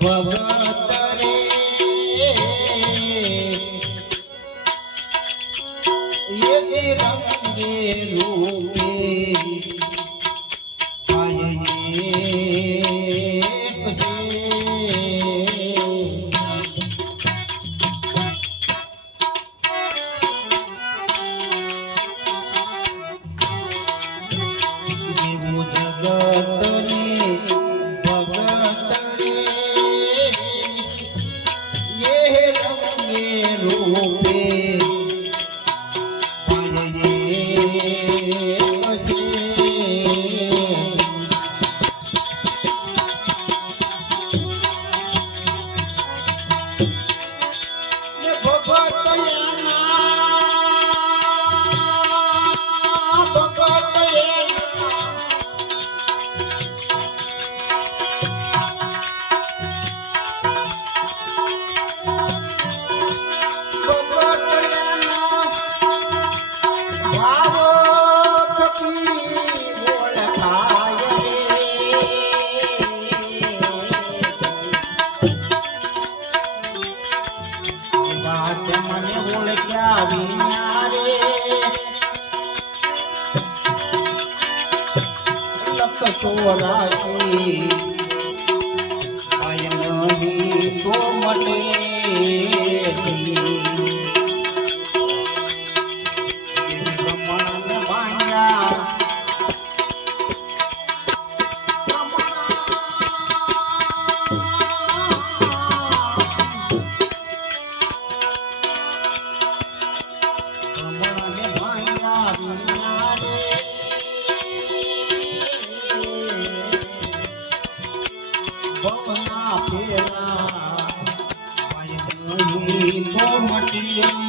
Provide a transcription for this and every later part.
ભવ 说那句。You.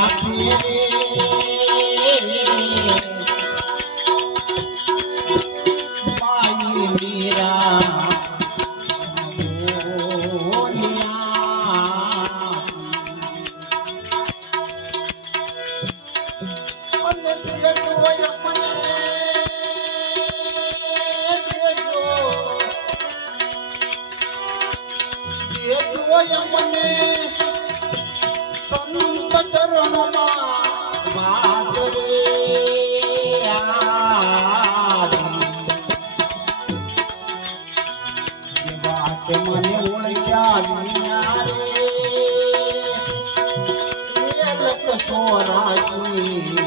સોરાજી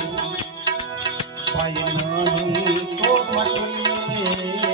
પાય નહીં તો મટલે